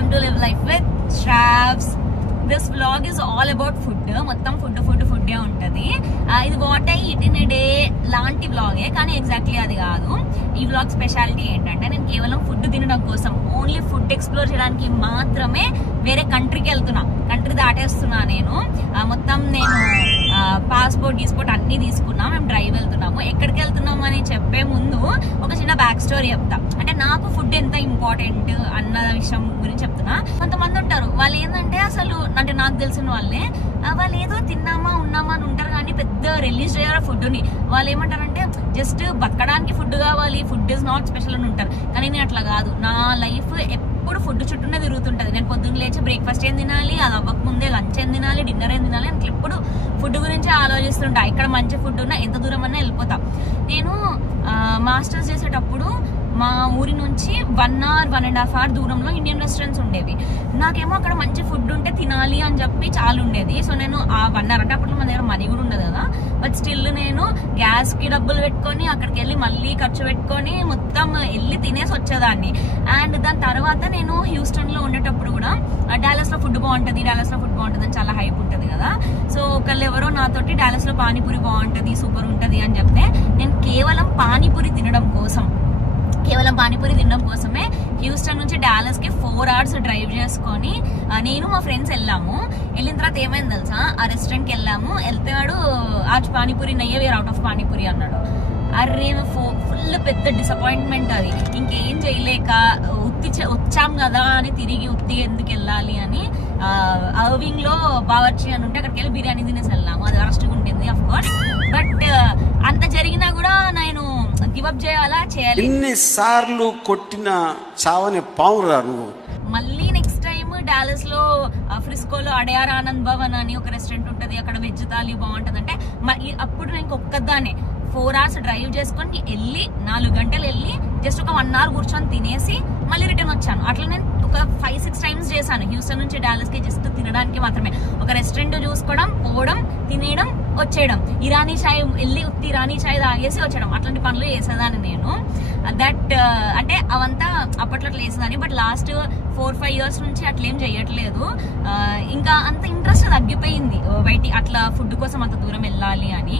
welcome to Live Life with Shravs. This vlog is all about food. మొత్తం food ఉంటది. ఇది what I eat in a day లాంటి వ్లాగే, కానీ exactly అది కాదు. ఈ వ్లాగ్ స్పెషాలిటీ ఏంటంటే నేను కేవలం ఫుడ్ తినడం కోసం, ఓన్లీ ఫుడ్ ఎక్స్ప్లోర్ చేయడానికి మాత్రమే వేరే కంట్రీకి వెళ్తున్నా. కంట్రీ దాటేస్తున్నా నేను. మొత్తం నేను పాస్పోర్ట్ అన్ని తీసుకున్నా. మేము డ్రైవ్ వెళ్తున్నాము. ఎక్కడికి వెళ్తున్నాము అని చెప్పే ముందు ఒక చిన్న బ్యాక్ స్టోరీ చెప్తా. అంటే నాకు ఫుడ్ ఎంత ఇంపార్టెంట్ అన్న విషయం గురించి చెప్తున్నా. కొంతమంది ఉంటారు, వాళ్ళు ఏంటంటే అసలు అంటే నాకు తెలిసిన వాళ్ళే, వాళ్ళు ఏదో తిన్నామా ఉన్నామా అని ఉంటారు, కానీ పెద్ద రిలీజ్ చేయరు ఫుడ్ని. వాళ్ళు ఏమంటారంటే జస్ట్ బతకడానికి ఫుడ్ కావాలి, ఫుడ్ ఇస్ నాట్ స్పెషల్ అని ఉంటారు. కానీ నేను అట్లా కాదు. నా లైఫ్ ఎప్పుడు ఫుడ్ చుట్టూనే తిరుగుతుంటది. నేను పొద్దున్న లేచి బ్రేక్ఫాస్ట్ ఏం తినాలి, అది అవ్వక ముందే లంచ్ ఏం తినాలి, డిన్నర్ ఏం తినాలి అని ఎప్పుడు ఫుడ్ గురించి ఆలోచిస్తుంటా. ఇక్కడ మంచి ఫుడ్ ఉన్నా ఎంత దూరం అన్నా వెళ్ళిపోతా. నేను మాస్టర్స్ చేసేటప్పుడు మా ఊరి నుంచి 1 hour 1.5 hour దూరంలో ఇండియన్ రెస్టారెంట్స్ ఉండేవి. నాకేమో అక్కడ మంచి ఫుడ్ ఉంటే తినాలి అని చెప్పి చాలా ఉండేది. సో నేను ఆ 1 hour అంటే అప్పుడు మన దగ్గర మనీ కూడా ఉండదు కదా, బట్ స్టిల్ నేను గ్యాస్ కి డబ్బులు పెట్టుకొని అక్కడికి వెళ్ళి మళ్ళీ ఖర్చు పెట్టుకొని మొత్తం వెళ్ళి తినేసి వచ్చేదాన్ని. అండ్ దాని తర్వాత నేను హ్యూస్టన్ లో ఉండేటప్పుడు కూడా డాలస్ లో ఫుడ్ బాగుంటది అని చాలా హైప్ ఉంటది కదా. సో ఒకళ్ళు ఎవరో నాతోటి డాలస్ లో పానీపూరి బాగుంటది, సూపర్ ఉంటది అని చెప్తే నేను కేవలం పానీపూరి తినడం కోసమే హ్యూస్టన్ నుంచి డాలస్ కి 4 hours డ్రైవ్ చేసుకొని నేను మా ఫ్రెండ్స్ వెళ్ళాము. వెళ్ళిన తర్వాత ఏమైంది తెలుసా, ఆ రెస్టారెంట్ కి వెళ్తాడు, ఆజ్ పానీపూరి నయ్యే వేర్ అవుట్ ఆఫ్ పానీపూరి అన్నాడు. అరే ఫుల్ పెద్ద డిసప్పాయింట్మెంట్ అది. ఇంకేం చేయలేక వచ్చాం కదా అని తిరిగి ఎందుకు వెళ్ళాలి అని అర్వింగ్ లో బావర్చి అని ఉంటే అక్కడికి వెళ్ళి బిర్యానీ తినేసి వెళ్ళాము. అది వరస్ట్గా ఉంటుంది అఫ్ కోర్స్, బట్ అంత జరిగినా కూడా నేను గివప్ చేయాలి. ఎన్నిసార్లు కొట్టిన చావని పావురా నువ్వు. మళ్ళీ నెక్స్ట్ టైం డాలస్ లో ఫ్రిస్కోలో అడయార్ ఆనంద్ భవన్ అని ఒక రెస్టారెంట్ ఉంటది, అక్కడ వెజ్ థాలీ బాగుంటది. అంటే అప్పుడు నేను ఒక్కదాన్నే 4 hours డ్రైవ్ చేసుకొని వెళ్ళి 4 గంటలు వెళ్ళి జస్ట్ ఒక 1 hour కూర్చొని తినేసి మళ్ళీ రిటర్న్ వచ్చాను. అట్లా నేను ఒక 5-6 times చేశాను హ్యూస్టన్ నుంచి డాలస్ కి జస్ట్ తినడానికి మాత్రమే. ఒక రెస్టారెంట్ చూసుకోవడం, పోవడం, తినేయడం, వచ్చేయడం, ఇరానీ చాయ్ వెళ్ళి ఇరానీ చాయ్ తాగేసి వచ్చేయడం, అట్లాంటి పనులు చేసేదాన్ని నేను. దట్ అంటే అవంతా అప్పట్లో అట్లా చేసేదాన్ని. బట్ లాస్ట్ 4-5 years నుంచి అట్లేం చేయట్లేదు. ఇంకా అంత ఇంట్రెస్ట్ తగ్గిపోయింది బయట అట్లా ఫుడ్ కోసం అంత దూరం వెళ్ళాలి అని.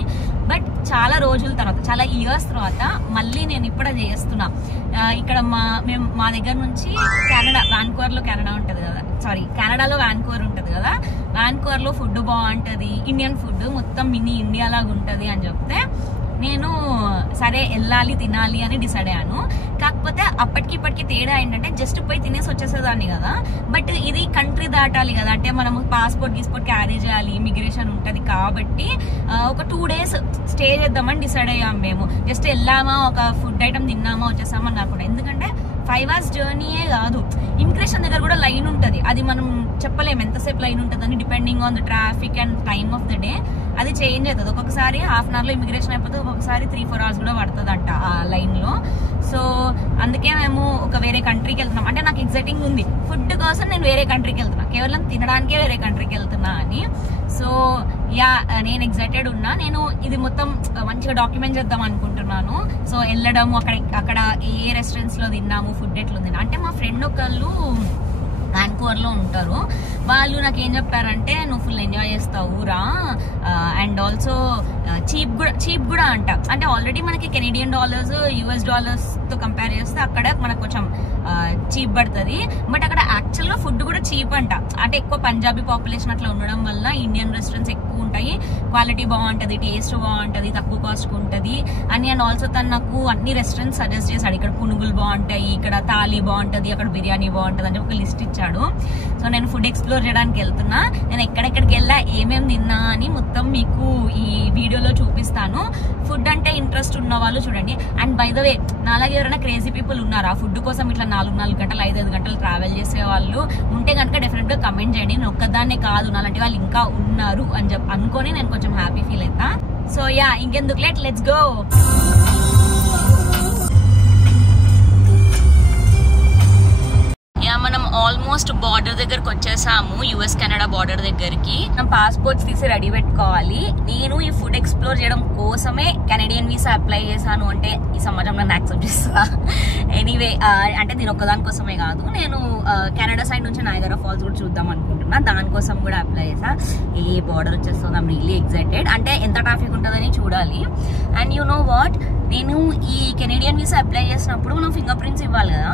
బట్ చాలా రోజుల తర్వాత, చాలా ఇయర్స్ తర్వాత మళ్ళీ నేను ఇప్పుడు చేస్తున్నా. ఇక్కడ మా దగ్గర నుంచి కెనడాలో వాన్కూవర్ ఉంటది కదా, వాన్కూవర్ లో ఫుడ్ బాగుంటది, ఇండియన్ ఫుడ్ మొత్తం మినీ ఇండియా లాగా ఉంటది అని చెప్తే నేను సరే వెళ్ళాలి తినాలి అని డిసైడ్ అయ్యాను. కాకపోతే అప్పటికి ఇప్పటికి తేడా ఏంటంటే జస్ట్ పోయి తినేసి వచ్చేసేదాన్ని కదా, బట్ ఇది కంట్రీ దాటాలి కదా, అంటే మనం పాస్పోర్ట్ క్యారీ చేయాలి, ఇమిగ్రేషన్ ఉంటది కాబట్టి ఒక 2 days స్టే చేద్దామని డిసైడ్ అయ్యాం మేము. జస్ట్ వెళ్ళామా, ఒక ఫుడ్ ఐటమ్ తిన్నామా, వచ్చేసామని కాకుండా. ఎందుకంటే 5 hours జర్నీయే కాదు, ఇమిగ్రేషన్ దగ్గర కూడా లైన్ ఉంటది. అది మనం చెప్పలేము ఎంతసేపు లైన్ ఉంటుంది అని, depending on the traffic and time of the day అది చేంజ్ అవుతుంది. ఒక్కొక్కసారి 1/2 hour లో ఇమిగ్రేషన్ అయిపోతుంది, ఒక్కొక్కసారి 3-4 hours కూడా పడుతుంది అంట ఆ లైన్ లో. సో అందుకే మేము ఒక వేరే కంట్రీకి వెళ్తున్నాం. అంటే నాకు ఎగ్జైటింగ్ ఉంది, ఫుడ్ కోసం నేను వేరే కంట్రీకి వెళ్తున్నా, కేవలం తినడానికే వేరే కంట్రీకి వెళ్తున్నా అని. సో నేను ఎగ్జైటెడ్ ఉన్నా. నేను ఇది మొత్తం మంచిగా డాక్యుమెంట్ చేద్దాం అనుకుంటున్నాను. సో వెళ్ళడం, అక్కడ ఏ రెస్టారెంట్స్ లో తిన్నాము, ఫుడ్ ఎట్లుంది. అంటే మా ఫ్రెండ్ ఒకళ్ళు వాన్కూవర్ లో ఉంటారు, వాళ్ళు నాకు ఏం చెప్పారంటే నువ్వు ఫుల్ ఎంజాయ్ చేస్తావు రా, అండ్ ఆల్సో చీప్ కూడా అంట. అంటే ఆల్రెడీ మనకి కెనేడియన్ డాలర్స్ US dollars తో కంపేర్ చేస్తే అక్కడ మనకు కొంచెం చీప్ పడుతుంది, బట్ అక్కడ యాక్చువల్ గా ఫుడ్ కూడా చీప్ అంట. అంటే ఎక్కువ పంజాబీ పాపులేషన్ అట్లా ఉండడం వల్ల ఇండియన్ రెస్టారెంట్స్ ఎక్కువ ఉంటాయి, క్వాలిటీ బాగుంటది, టేస్ట్ బాగుంటది, తక్కువ కాస్ట్ కు ఉంటది అని. అండ్ ఆల్సో తను నాకు అన్ని రెస్టారెంట్స్ సజెస్ట్ చేశాడు. ఇక్కడ పునుగులు బాగుంటాయి, ఇక్కడ థాలీ బాగుంటది, అక్కడ బిర్యానీ బాగుంటది అని ఒక లిస్ట్ ఇచ్చాడు. సో నేను ఫుడ్ ఎక్స్ప్లోర్ చేయడానికి వెళ్తున్నా. నేను ఎక్కడెక్కడికి వెళ్ళా, ఏమేమి తిన్నా అని మొత్తం మీకు ఈ వీడియోలో చూపిస్తాను. ఫుడ్ అంటే ఇంట్రెస్ట్ ఉన్న వాళ్ళు చూడండి. అండ్ బై ద వే, నాలాగే ఎవరైనా క్రేజీ పీపుల్ ఉన్నారా ఫుడ్ కోసం ఇట్లా 4 గంటలు 5 గంటలు ట్రావెల్ చేసే వాళ్ళు ఉంటే కనుక డెఫినెట్ గా కమెంట్ చేయండి. నేను ఒక్కదాన్నే కాదు, నాలాంటి వాళ్ళు ఇంకా ఉన్నారు అని అనుకొని నేను కొంచెం హ్యాపీ ఫీల్ అవుతా. సో ఇంకెందుకు లేట్, లెట్స్ గో. మనం ఆల్మోస్ట్ బార్డర్ దగ్గరకు వచ్చేసాము, US కెనడా బార్డర్ దగ్గరికి. మనం పాస్పోర్ట్స్ తీసి రెడీ పెట్టుకోవాలి. నేను ఈ ఫుడ్ ఎక్స్ప్లోర్ చేయడం కోసమే కెనడియన్ వీసా అప్లై చేశాను. అంటే ఈ సమాజం నన్ను యాక్సెప్ట్ చేస్తా. ఎనీవే అంటే దీని ఒక్కదాని కోసమే కాదు, నేను కెనడా సైడ్ నుంచి నయాగరా ఫాల్స్ కూడా చూద్దాం అనుకుంటున్నా. దానికోసం కూడా అప్లై చేసా. ఏ బార్డర్ వచ్చేస్తుంది, ఐమ్ రియలీ ఎక్సైటెడ్. అంటే ఎంత ట్రాఫిక్ ఉంటుందని చూడాలి. అండ్ యూ నో వాట్, నేను ఈ కెనేడియన్ వీసా అప్లై చేసినప్పుడు మనం ఫింగర్ ప్రింట్స్ ఇవ్వాలి కదా.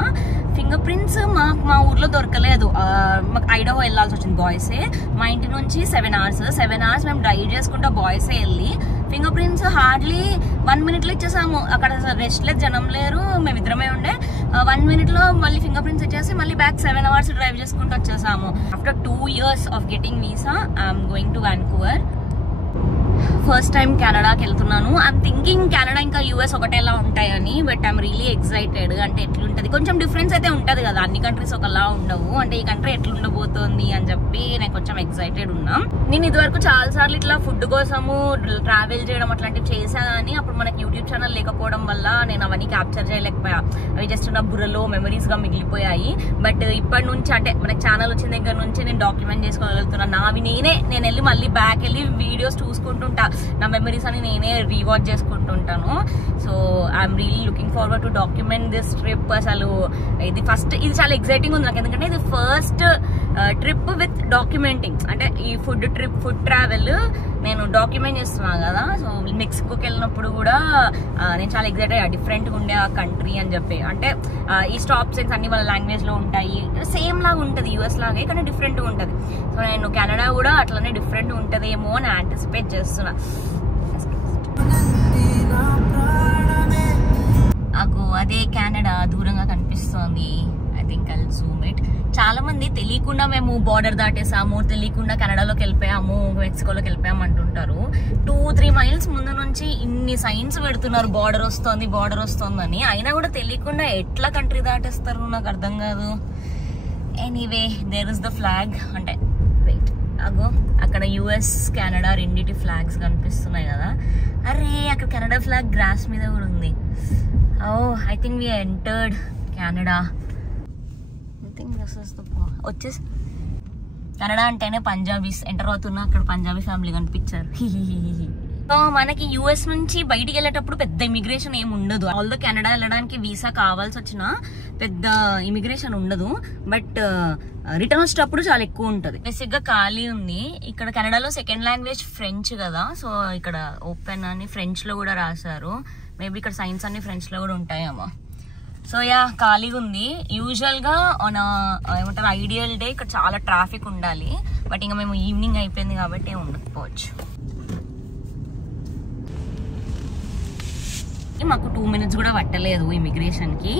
ఫింగర్ ప్రింట్స్ మా ఊర్లో దొరకలేదు. మాకు ఐడహో వెళ్ళాల్సి వచ్చింది బాయ్సే. మా ఇంటి నుంచి 7 hours మేము డ్రైవ్ చేసుకుంటా బాయ్సే వెళ్ళి ఫింగర్ ప్రింట్స్ హార్డ్లీ 1 minute ఇచ్చేసాము. అక్కడ రెస్ట్ లేదు, జనం లేరు, మేము ఇద్దరమే ఉండే. 1 minute మళ్ళీ ఫింగర్ ప్రింట్స్ ఇచ్చేసి మళ్ళీ బ్యాక్ 7 hours డ్రైవ్ చేసుకుంటూ వచ్చేసాము. After 2 years of getting visa I'm going to Vancouver. First time కెనడాకి వెళ్తున్నాను. ఐఎమ్ థింకింగ్ కెనడా ఇంకా యూఎస్ ఒకటేలా ఉంటాయని, బట్ ఐఎమ్ రియలీ ఎక్సైటెడ్. అంటే ఎట్లుంటది, కొంచెం డిఫరెన్స్ అయితే ఉంటది కదా, అన్ని కంట్రీస్ ఒకలా ఉండవు. అంటే ఈ కంట్రీ ఎట్లుండబోతోంది అని చెప్పి నేను కొంచెం ఎక్సైటెడ్ ఉన్నా. నేను ఇదివరకు చాలా సార్లు ఇట్లా ఫుడ్ కోసము ట్రావెల్ చేయడం అట్లాంటివి చేసా, కానీ అప్పుడు మనకి యూట్యూబ్ ఛానల్ లేకపోవడం వల్ల నేను అవన్నీ క్యాప్చర్ చేయలేకపోయా. అవి జస్ట్ నా బుర్రలో మెమరీస్ గా మిగిలిపోయాయి. బట్ ఇప్పటి నుంచి అంటే మనకి ఛానల్ వచ్చిన దగ్గర నుంచి నేను డాక్యుమెంట్ చేసుకోగలుగుతున్నా. నావి నేను వెళ్ళి మళ్ళీ బ్యాక్ వెళ్ళి వీడియోస్ చూసుకుంటుంటా, నా మెమరీస్ అని నేనే రీవాచ్ చేసుకుంటుంటాను. So I'm really looking forward to document this trip. అసలు ఇది చాలా ఎక్సైటింగ్ ఉంది నాకు, ఎందుకంటే ఇది ఫస్ట్ ట్రిప్ విత్ డాక్యుమెంటింగ్. అంటే ఈ ఫుడ్ ట్రావెల్ నేను డాక్యుమెంట్ చేస్తున్నాను కదా. సో మెక్సికోకి వెళ్ళినప్పుడు కూడా నేను చాలా ఎక్సైటెడ్, డిఫరెంట్గా ఉండే ఆ కంట్రీ అని చెప్పి. అంటే ఈ స్టాప్ సైన్స్ అన్ని వాళ్ళ లాంగ్వేజ్లో ఉంటాయి, సేమ్ లాగా ఉంటుంది యూఎస్ లాగే, కానీ డిఫరెంట్గా ఉంటుంది. సో నేను కెనడా కూడా అట్లనే డిఫరెంట్ ఉంటుందేమో అని యాంటిసిపేట్ చేస్తున్నా. నాకు అదే కెనడా దూరంగా కనిపిస్తోంది. I think I'll Zoom it. చాలా మంది తెలియకుండా మేము బార్డర్ దాటేసాము, తెలియకుండా కెనడాలోకి వెళ్ళిపోయాము, మెక్సికోలోకి వెళ్ళిపోయాము అంటుంటారు. 2-3 miles ముందు నుంచి ఇన్ని సైన్స్ పెడుతున్నారు బార్డర్ వస్తుందని, అయినా కూడా తెలియకుండా ఎట్లా కంట్రీ దాటేస్తారు నాకు అర్థం కాదు. Anyway there is the flag. అంటే వెయిట్, అగో అక్కడ యుఎస్ కెనడా రెండిటి ఫ్లాగ్స్ కనిపిస్తున్నాయి కదా. అరే అక్కడ కెనడా ఫ్లాగ్ గ్రాస్ మీద కూడా ఉంది. I think we entered Canada. వచ్చేసి కెనడా అంటేనే పంజాబీస్ ఎంటర్ అవుతున్నా, అక్కడ పంజాబీ ఫ్యామిలీ కనిపించారు. సో మనకి యూఎస్ నుంచి బయటికి వెళ్ళేటప్పుడు పెద్ద ఇమిగ్రేషన్ ఏమి ఉండదు. ఆల్దో కెనడా వెళ్ళడానికి వీసా కావాల్సి వచ్చినా పెద్ద ఇమిగ్రేషన్ ఉండదు, బట్ రిటర్న్ వచ్చేటప్పుడు చాలా ఎక్కువ ఉంటుంది. బేసిక్ గా ఖాళీ ఉంది. ఇక్కడ కెనడాలో సెకండ్ లాంగ్వేజ్ ఫ్రెంచ్ కదా, సో ఇక్కడ ఓపెన్ అని ఫ్రెంచ్ లో కూడా రాశారు. మేబీ ఇక్కడ సైన్స్ అన్ని ఫ్రెంచ్ లో కూడా ఉంటాయేమో. సో యా ఖాళీగా ఉంది. యూజువల్ గా ఏమంటారు ఐడియల్ డే ఇక్కడ చాలా ట్రాఫిక్ ఉండాలి, బట్ ఇంకా మేము ఈవినింగ్ అయిపోయింది కాబట్టి ఉండకపోవచ్చు. మాకు 2 minutes కూడా పట్టలేదు ఇమిగ్రేషన్ కి.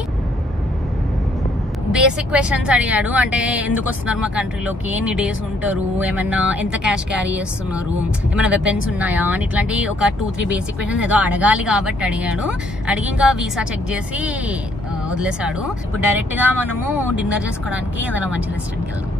బేసిక్ క్వశ్చన్స్ అడిగాడు. అంటే ఎందుకు వస్తున్నారు మా కంట్రీలోకి, ఎన్ని డేస్ ఉంటారు, ఏమన్నా ఎంత క్యాష్ క్యారీ చేస్తున్నారు, ఏమైనా వెపన్స్ ఉన్నాయా అని ఇట్లాంటి ఒక 2-3 బేసిక్ క్వశ్చన్స్ ఏదో అడగాలి కాబట్టి అడిగాడు. అడిగి ఇంకా వీసా చెక్ చేసి వదిలేశాడు. ఇప్పుడు డైరెక్ట్ గా మనము డిన్నర్ చేసుకోవడానికి ఏదైనా మంచి రెస్టారెంట్కి వెళ్దాం.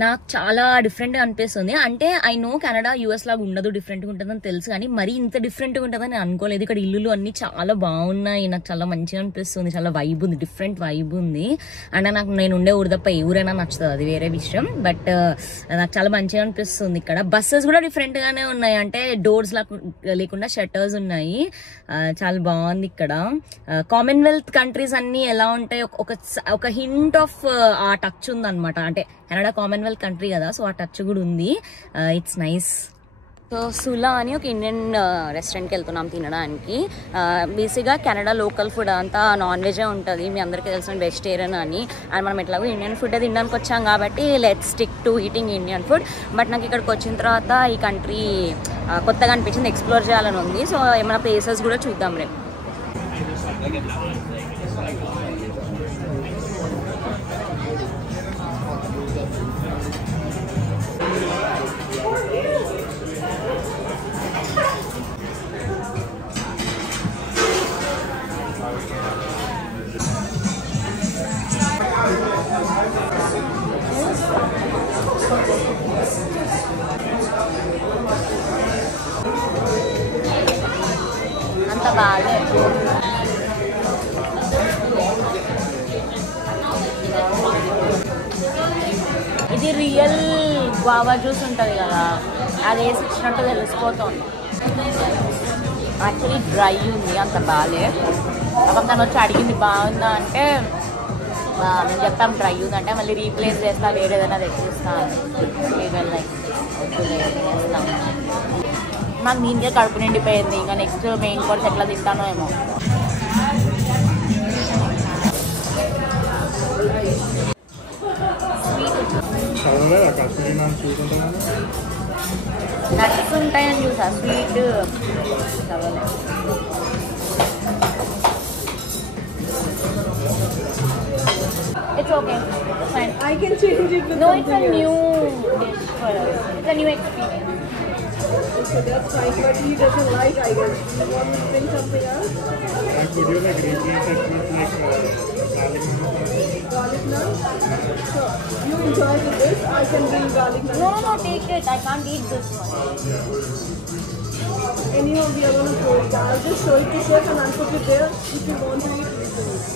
నాకు చాలా డిఫరెంట్గా అనిపిస్తుంది. అంటే ఐ నో కెనడా యూఎస్ లాగా ఉండదు, డిఫరెంట్గా ఉంటుందని తెలుసు, కానీ మరీ ఇంత డిఫరెంట్గా ఉంటుందని నేను అనుకోలేదు. ఇక్కడ ఇల్లులు అన్ని చాలా బాగున్నాయి, నాకు చాలా మంచిగా అనిపిస్తుంది, చాలా వైబ్ ఉంది, డిఫరెంట్ వైబ్ ఉంది. అంటే నేను ఉండే ఊరు తప్ప ఏ ఊరైనా నచ్చుతుంది, అది వేరే విషయం. బట్ నాకు చాలా మంచిగా అనిపిస్తుంది. ఇక్కడ బస్సెస్ కూడా డిఫరెంట్గానే ఉన్నాయి, అంటే డోర్స్ లేకుండా షట్టర్స్ ఉన్నాయి. చాలా బాగుంది ఇక్కడ. కామన్వెల్త్ కంట్రీస్ అన్ని ఎలా ఉంటాయి, ఒక హింట్ ఆఫ్ ఆ టచ్ ఉందన్నమాట. అంటే కెనడా కామన్వెల్త్ కంట్రీ కదా, సో ఆ టచ్ కూడా ఉంది. It's nice. సో సులా అని ఒక ఇండియన్ రెస్టారెంట్కి వెళ్తున్నాం తినడానికి. బేసిక్గా కెనడా లోకల్ ఫుడ్ అంతా నాన్ వెజే ఉంటుంది, మీ అందరికీ తెలిసిన వెజిటేరియన్ అని. అండ్ మనం ఎట్లాగో ఇండియన్ ఫుడ్ తినడానికి వచ్చాం కాబట్టి let's stick to eating Indian food. But నాకు ఇక్కడికి వచ్చిన తర్వాత ఈ కంట్రీ కొత్తగా అనిపించింది, ఎక్స్ప్లోర్ చేయాలని ఉంది. సో ఏమైనా ప్లేసెస్ కూడా చూద్దాం రేపు. అంత బాగా ఇది రియల్ గువావా జ్యూస్ ఉంటుంది కదా, అది వేసి ఇచ్చినట్టు తెలిసిపోతుంది. యాక్చువల్లీ డ్రై ఉంది, అంత బాగాలే. అప్పుడు తను వచ్చి అడిగింది బాగుందా అంటే మేము చెప్తాం డ్రై ఉందంటే, మళ్ళీ రీప్లేస్ చేస్తా వేరే ఏదైనా తెచ్చిస్తాను. వద్దులేస్తాం. నాకు దీనికే కడుపు నిండిపోయింది. ఇంకా నెక్స్ట్ మెయిన్ కోర్స్ ఎట్లా తింటానో ఏమో. నట్స్ ఉంటాయని చూసా, స్వీట్ చదవలేదు. It's okay. It's fine. I can change it with No, it's a something new else. dish for us. It's a new experience. So that's fine, but he doesn't like, I guess. You want to bring something else? Could you like replace it with like Garlic naan? Sure. You enjoy with this, I can bring garlic naan. No, take it. I can't eat this one. Anyhow, we are going to show it. I'll just show it to chef and I'll put it there. If you want to eat, you can eat.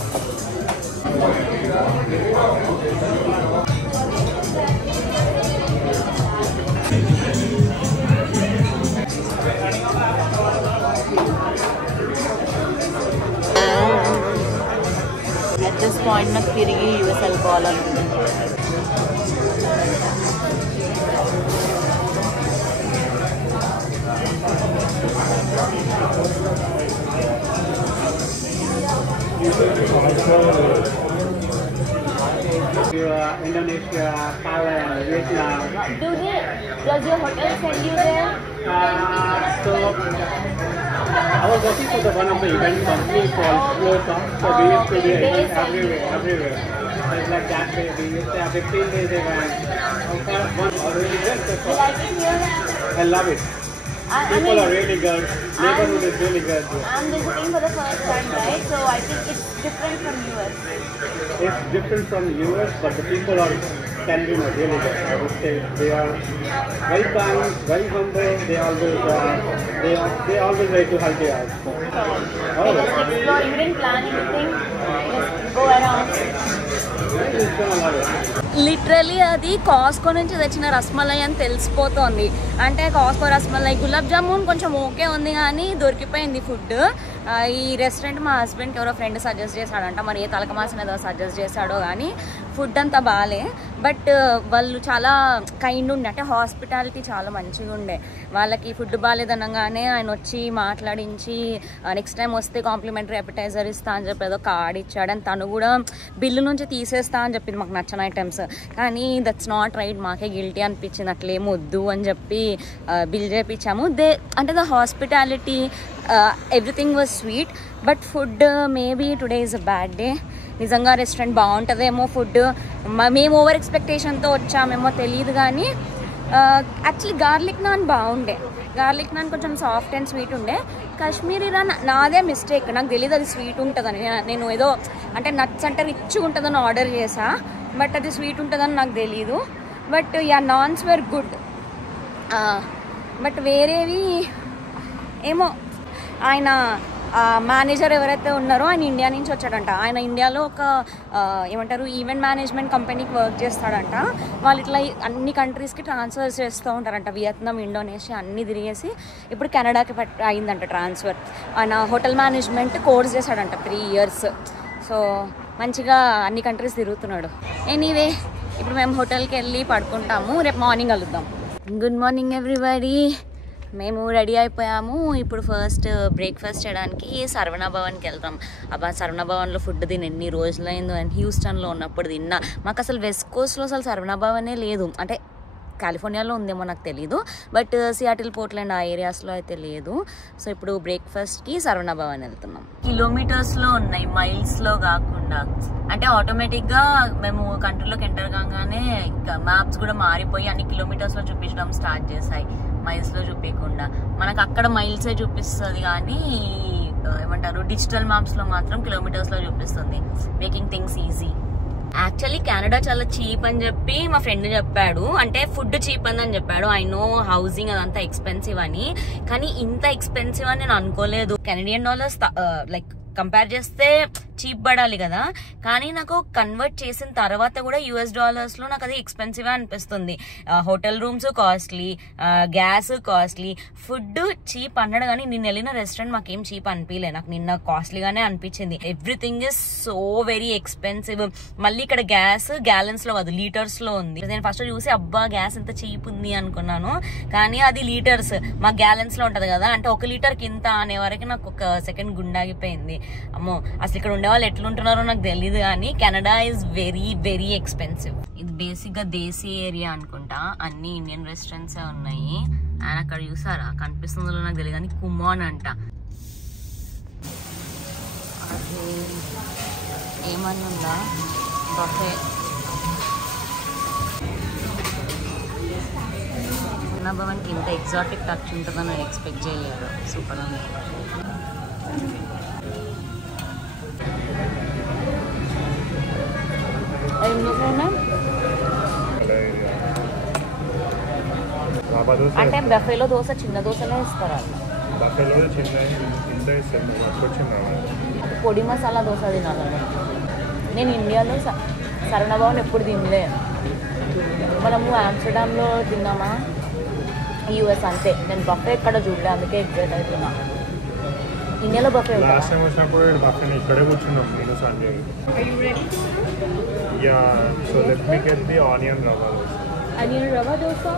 At this point, నాకు తిరిగి US వెళ్ళిపోవాలనుకుంటుంది. Indonesia, Thailand, Vietnam. Does your hotel send you there? So I was working for one of the event company called Flowsoft. So we used to do events everywhere. It's like that way. We used to have 15 days event. One already just. You like it here? I love it. People are really good. Neighborhood is really good. I'm visiting for the first time, right? So I think it's different from US. It's different from US, but the people are really good. I would say they are very kind, very humble. They always ready to help you out. So, Explore. You didn't plan anything. Just go around. Literally అది కాస్కో నుంచి తెచ్చిన రస్మలై అని తెలిసిపోతుంది. అంటే కాస్కో రస్మలై, గులాబ్ జామున్ కొంచెం okay ఉంది కానీ దొరికిపోయింది food. ఈ రెస్టారెంట్ మా హస్బెండ్కి ఎవరో ఫ్రెండ్ సజెస్ట్ చేశాడంట, మరి ఏ తలకమాసం ఏదో సజెస్ట్ చేశాడో కానీ ఫుడ్ అంతా బాగాలే. బట్ వాళ్ళు చాలా కైండ్ ఉండే, అంటే హాస్పిటాలిటీ చాలా మంచిగా ఉండే. వాళ్ళకి ఫుడ్ బాగాలేదనగానే ఆయన వచ్చి మాట్లాడించి నెక్స్ట్ టైం వస్తే కాంప్లిమెంటరీ అపెటైజర్ ఇస్తా అని చెప్పి ఏదో కార్డ్ ఇచ్చాడు. అని తను కూడా బిల్లు నుంచి తీసేస్తా అని చెప్పింది మాకు నచ్చిన ఐటమ్స్. కానీ దట్స్ నాట్ రైట్, మాకే గిల్టీ అనిపించింది. అట్లేం వద్దు అని చెప్పి బిల్ చేయించాము. అంటే the hospitality everything was sweet, but food maybe today is a bad day. నిజంగా రెస్టారెంట్ బాగుంటుందేమో, ఫుడ్ మేము ఓవర్ ఎక్స్పెక్టేషన్తో వచ్చామేమో తెలియదు. కానీ యాక్చువల్లీ గార్లిక్ నాన్ బాగుండే. గార్లిక్ నాన్ కొంచెం సాఫ్ట్ అండ్ స్వీట్ ఉండే. కాశ్మీరీ నాన్ నాదే మిస్టేక్, నాకు తెలియదు అది స్వీట్ ఉంటుందని. నేను ఏదో అంటే నట్స్ అంటే రిచ్గా ఉంటుందని ఆర్డర్ చేసా, బట్ అది స్వీట్ ఉంటుందని నాకు తెలీదు. But yeah, naans were good. But వేరేవి ఏమో, ఆయన మేనేజర్ ఎవరైతే ఉన్నారో ఆయన ఇండియా నుంచి వచ్చాడంట. ఆయన ఇండియాలో ఒక ఏమంటారు ఈవెంట్ మేనేజ్మెంట్ కంపెనీకి వర్క్ చేస్తాడంట. వాళ్ళు ఇట్లా అన్ని కంట్రీస్కి ట్రాన్స్ఫర్ చేస్తూ ఉంటారంట. వియత్నాం, ఇండోనేషియా అన్నీ తిరిగేసి ఇప్పుడు కెనడాకి అయిందంట ట్రాన్స్ఫర్. ఆయన హోటల్ మేనేజ్మెంట్ కోర్స్ చేశాడంట 3 years. సో మంచిగా అన్ని కంట్రీస్ తిరుగుతున్నాడు. ఎనీవే, ఇప్పుడు మేము హోటల్కి వెళ్ళి పడుకుంటాము, రేపు మార్నింగ్ కలుద్దాం. Good morning everybody. మేము రెడీ అయిపోయాము. ఇప్పుడు ఫస్ట్ బ్రేక్ఫాస్ట్ చేయడానికి సరవణ భవన్కి వెళ్తాం. అబ్బా, సరవణ భవన్లో ఫుడ్ తిని ఎన్ని రోజులైందో. అండ్ హ్యూస్టన్లో ఉన్నప్పుడు తిన్నా. మాకు అసలు వెస్ట్ కోస్ట్లో అసలు సరవణ భవనే లేదు. అంటే కాలిఫోర్నియాలో ఉందేమో నాకు తెలీదు, బట్ సియాటిల్, పోర్ట్లాండ్ ఆ ఏరియాస్లో అయితే లేదు. సో ఇప్పుడు బ్రేక్ఫాస్ట్కి సరవణ భవన్ వెళ్తున్నాం. కిలోమీటర్స్లో ఉన్నాయి, మైల్స్లో కాకుండా. అంటే ఆటోమేటిక్గా మేము కంట్రీలోకి ఎంటర్ కాగానే మ్యాప్స్ కూడా మారిపోయి అన్ని కిలోమీటర్స్లో చూపించడం స్టార్ట్ చేశాయి, మైల్స్లో చూపించకుండా. మనకు అక్కడ మైల్సే చూపిస్తుంది కానీ ఏమంటారు డిజిటల్ మ్యాప్స్లో మాత్రం కిలోమీటర్స్లో చూపిస్తుంది, making things easy. Actually Canada చాలా చీప్ అని చెప్పి మా ఫ్రెండ్ చెప్పాడు. అంటే ఫుడ్ చీప్ అని చెప్పాడు. ఐ నో హౌసింగ్ అదంతా ఎక్స్పెన్సివ్ అని, కానీ ఇంత ఎక్స్పెన్సివ్ అని నేను అనుకోలేదు. కెనడియన్ డాలర్స్ లైక్ కంపేర్ చేస్తే చీప్ పడాలి కదా. కానీ నాకు కన్వర్ట్ చేసిన తర్వాత కూడా US లో నాకు అది ఎక్స్పెన్సివ్ అనిపిస్తుంది. Hotel rooms costly, gas costly, food cheap అన్నాడు కానీ నిన్న వెళ్ళిన రెస్టారెంట్ మాకేం చీప్ అనిపించలే. నాకు నిన్న కాస్ట్లీగానే అనిపించింది. Everything is so very expensive. మళ్ళీ ఇక్కడ గ్యాస్ గ్యాలన్స్ లో కాదు లీటర్స్ లో ఉంది. నేను ఫస్ట్ చూసి అబ్బా గ్యాస్ ఎంత చీప్ ఉంది అనుకున్నాను, కానీ అది లీటర్స్, మా గ్యాలన్స్ లో ఉంటది కదా. అంటే 1 లీటర్కి ఇంత అనే వరకు నాకు ఒక సెకండ్ గుండాగిపోయింది. అమ్మో అసలు ఇక్కడ ఉండే వాళ్ళు ఎట్లుంటున్నారో నాకు తెలియదు, కానీ Canada is very very expensive. ఇది బేసిక్ గా దేశీ ఏరియా అనుకుంటా, అన్ని ఇండియన్ రెస్టారెంట్స్ ఉన్నాయి. అండ్ అక్కడ చూసారా కనిపిస్తుందో నాకు తెలియదు కానీ కుమాన్ అంట. ఏమన్నా బఫే భవన్కి ఇంత ఎగ్జాటిక్ టచ్ ఉంటుందని నేను ఎక్స్పెక్ట్ చేయలేదు. సూపర్ ఉంది. అంటే బఫేలో దోశ చిన్న దోశలే ఇస్తారా? పొడి మసాలా దోశ తినాలి. నేను ఇండియాలో సరవణ భవన్ ఎప్పుడు తినలే. మనము ఆమ్స్టర్డామ్లో తిన్నామా, US అంతే. నేను బఫే ఎక్కడ చూడలే, అందుకే ఎగ్జైట్ అవుతున్నా. ఇండియాలో బఫే ఇక్కడే కూర్చున్నాం నేను Sunday. Onion rava dosa.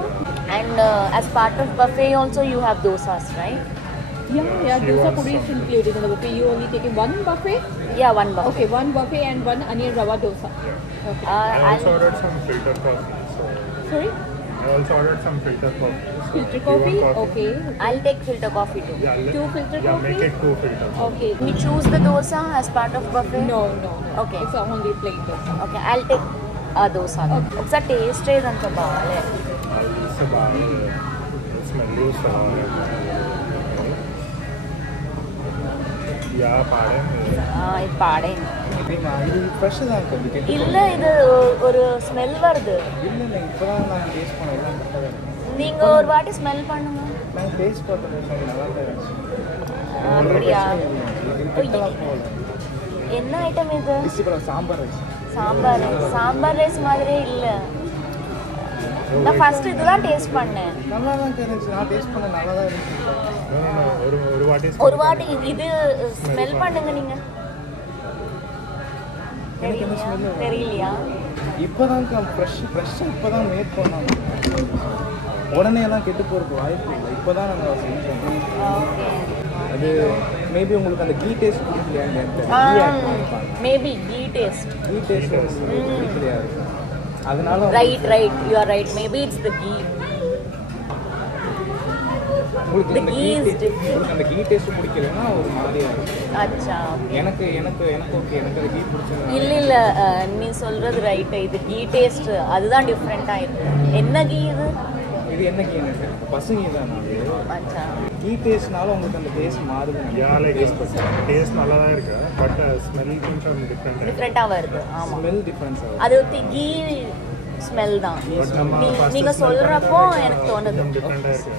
And as part of buffet also you have dosas, right? Yeah, dosa puri is included in the buffet. You only taking one buffet? Yeah, one buffet. Okay, one buffet and one onion rava dosa. Okay. I also ordered some filter coffee. Sorry? I also ordered some filter coffee. Filter coffee? Okay. I'll take filter coffee too. Yeah, 2 filter yeah, coffee? make it 2 filter. Okay. We choose the dosa as part of buffet? No. Okay. It's only plain dosa. Okay, I'll take a dosa. Okay. ఒకసారి taste ఏదంతా బాగాలే. இது பாடேன் இல்ல, இது ஒரு smell வருது. நீங்க ஒரு வாட்டி smell பண்ணுங்க. அப்படியா? என்ன ஐட்டம் இது? சாம்பார் ரைஸ் மாதிரியே இல்ல. நான் ஃபர்ஸ்ட் இதுதான் டேஸ்ட் பண்ணேன். ஒரு வாட்டி இது ஸ்மெல் பண்ணுங்க நீங்க. தெரியலையா? இப்போதான் ஃப்ரெஷ்ஷாக இப்போதான் மேட் பண்ணாங்க. உடனே எல்லாம் கெட்டு போகிறதுக்கு வாய்ப்பு இல்லை. இப்போதான் நாங்கள் செஞ்சோம். அது மேபி உங்களுக்கு அந்த கீ டேஸ்ட் பிடிக்கலையா? மேபி கீ டேஸ்ட் பிடிக்கலையா? அதனால right you are right. Maybe it's the ghee. உங்களுக்கு அந்த கீ டேஸ்ட் பிடிக்கலன்னா ஒரு மாதிரியா இருக்கும். அச்சா. எனக்கு ஓகே. எனக்கு அது கீ பிடிச்சது இல்ல நீ சொல்றது ரைட். இது கீ டேஸ்ட் அதுதான் டிஃப்ரெண்டா இருக்கு. என்ன கீ இது? இது என்ன கீ? பசுங்கீ தான். அச்சா. கீ டேஸ்ட்னால உங்களுக்கு அந்த டேஸ்ட் மாறுது. டேஸ்ட் நல்லா தான் இருக்கு, பட் ஸ்மெல் கொஞ்சம் டிஃப்ரெண்டா வருது. ஆமா, ஸ்மெல் டிஃபரன்ஸ் ஆகுது. அது கீ ஸ்மெல் தான். நீங்க சொல்றப்போ எனக்கு தோணுது டிஃப்ரெண்டா இருக்கு.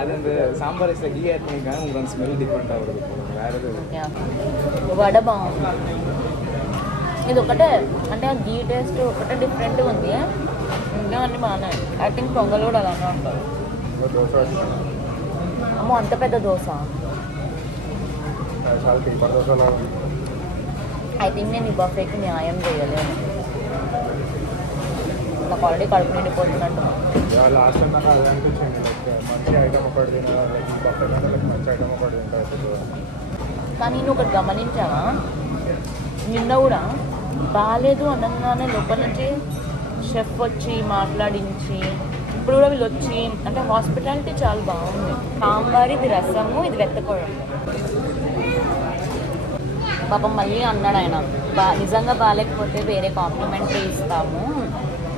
அது அந்த சாம்பார் ரைஸ்ல கீ ஆட் பண்ணிருக்காங்க, உங்களுக்கு அந்த ஸ்மெல் டிஃப்ரெண்டா வருது. వేరే వడ బాగుంది. ఇది ఒకటే అంటే గీ టేస్ట్ ఒకటే డిఫరెంట్ ఉంది. ఇంకా అన్ని బాగానే. ఐ థింక్ పొంగల్ కూడా అలానే ఉంటుంది. అమ్మో అంత పెద్ద దోశ. ఐ థింక్ నేను ఈ బఫేకి న్యాయం చేయలేను. నాకు ఆల్రెడీ కడుపు నిండిపోతున్నట్టు. లాస్ట్ టైం నాకు అది అనిపించింది, మంచి ఐటమ్ ఒకటి తినాలి, బఫే కంటే మంచి ఐటమ్ ఒకటి తింటారు. కానీ నువ్వు ఒకటి గమనించావా, నిన్న కూడా బాగాలేదు అనగానే లోపల నుంచి షెఫ్ వచ్చి మాట్లాడించి, ఇప్పుడు కూడా వీళ్ళు వచ్చి అంటే హాస్పిటాలిటీ చాలా బాగుంది. సాంబార్, ఇది రసము, ఇది వెత్తకోవడం. పాపం మళ్ళీ అన్నాడు ఆయన, నిజంగా బాగాలేకపోతే వేరే కాంప్లిమెంటరీ ఇస్తాము,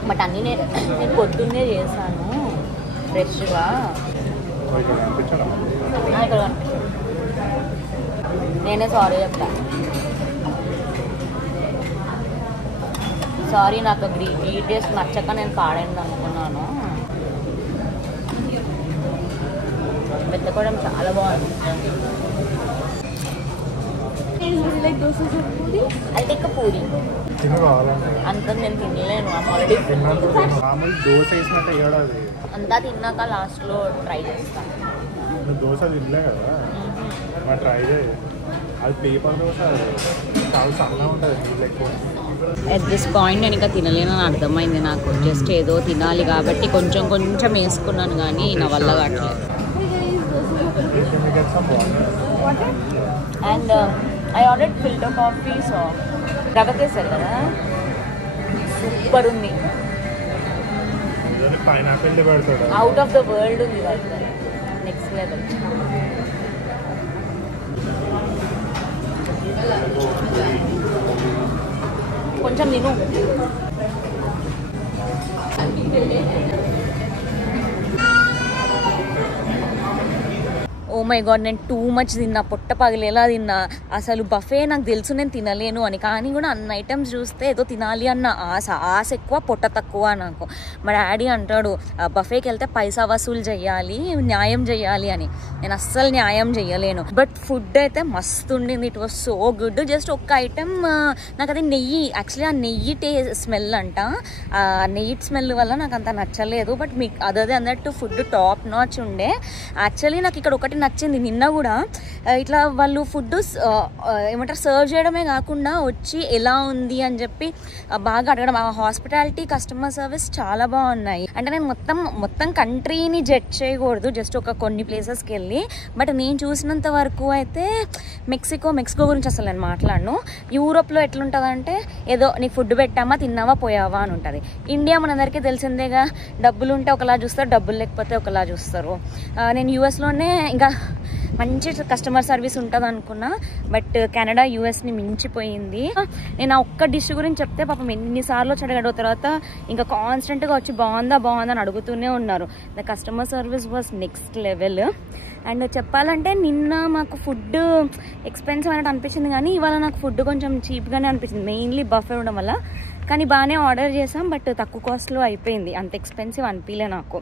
బట్ అన్నీ నేను పొద్దున్నే చేశాను ఫ్రెష్గా. ఇక్కడ కనిపిస్తుంది. నేనే సారీ చెప్తాను. సారీ, నాకు గీ టేస్ట్ నచ్చక నేను పాడైంది అనుకున్నాను. వెతుకోవడం చాలా బాగుంది. Guys, would you like dosa or puri? I'll take a puri. తిను కావాలంటే అంత నేను తినలేను, ఆల్రెడీ తిన్నంత మామూలు దోశ వేసినట్టు వేయడం అది. అంతా తిన్నాక లాస్ట్లో ట్రై చేస్తాను. నువ్వు దోశ తినలే కదా, మరి ట్రై చేయి. అది పేపర్ దోశ, అది చాలా సన్నగా ఉంటుంది, నీళ్ళు ఎక్కువ. అట్ దిస్ పాయింట్ నేను ఇంకా తినలేను అని అర్థమైంది నాకు. జస్ట్ ఏదో తినాలి కాబట్టి కొంచెం కొంచెం వేసుకున్నాను కానీ నా వల్ల కావట్లేదు. And I order filter coffee. So రవ్వ కేసరి కదా, సూపర్ ఉంది. పైనాపిల్ పెడతాడు, అవుట్ ఆఫ్ ద వరల్డ్ ఉంది, నెక్స్ట్ లెవెల్. కొంచెం తిను. ఓ మై గాడ్, నేను టూ మచ్ తిన్నా, పొట్ట పగిలేలా తిన్నా. అసలు బఫే నాకు తెలుసు నేను తినలేను అని, కానీ కూడా అన్ని ఐటమ్స్ చూస్తే ఏదో తినాలి అన్న ఆశ ఎక్కువ, పొట్ట తక్కువ నాకు. మా డాడీ అంటాడు బఫేకి వెళ్తే పైసా వసూలు చేయాలి, న్యాయం చేయాలి అని. నేను అస్సలు న్యాయం చేయలేను. బట్ ఫుడ్ అయితే మస్తు ఉండింది, it was so good. Just ఒక్క ఐటమ్ నాకు అది నెయ్యి, యాక్చువల్లీ ఆ నెయ్యి స్మెల్ అంట, ఆ నెయ్యి స్మెల్ వల్ల నాకు అంత నచ్చలేదు. బట్ మీకు అదే అన్నట్టు ఫుడ్ టాప్ నాచ్ ఉండే. యాక్చువల్లీ నాకు ఇక్కడ ఒకటి నచ్చింది, నిన్న కూడా ఇట్లా వాళ్ళు ఫుడ్ ఏమంటారు సర్వ్ చేయడమే కాకుండా వచ్చి ఎలా ఉంది అని చెప్పి బాగా అడగడం. ఆ హాస్పిటాలిటీ, కస్టమర్ సర్వీస్ చాలా బాగున్నాయి. అంటే నేను మొత్తం కంట్రీని జడ్జ్ చేయకూడదు, జస్ట్ ఒక కొన్ని ప్లేసెస్కి వెళ్ళి. బట్ నేను చూసినంత వరకు అయితే మెక్సికో గురించి అసలు నేను మాట్లాడను. యూరోప్లో ఎట్లుంటుందంటే ఏదో నీకు ఫుడ్ పెట్టామా, తిన్నావా, పోయావా అని ఉంటుంది. ఇండియా మనందరికీ తెలిసిందేగా, డబ్బులు ఉంటే ఒకలా చూస్తారు, డబ్బులు లేకపోతే ఒకలా చూస్తారు. నేను యూఎస్లోనే ఇంకా మంచి కస్టమర్ సర్వీస్ ఉంటుంది అనుకున్నా, బట్ కెనడా యూఎస్ని మించిపోయింది. నేను ఆ ఒక్క డిష్ గురించి చెప్తే పాపం ఎన్నిసార్లు వచ్చి అడిగాడు. తర్వాత ఇంకా కాన్స్టెంట్గా వచ్చి బాగుందా అని అడుగుతూనే ఉన్నారు. The customer service was next level. And చెప్పాలంటే నిన్న మాకు ఫుడ్ ఎక్స్పెన్సివ్ అన్నట్టు అనిపించింది, కానీ ఇవాళ నాకు ఫుడ్ కొంచెం చీప్గానే అనిపించింది, మెయిన్లీ బఫే ఉండడం వల్ల. కానీ బాగానే ఆర్డర్ చేసాం, బట్ తక్కువ కాస్ట్లో అయిపోయింది, అంత ఎక్స్పెన్సివ్ అనిపించలే నాకు.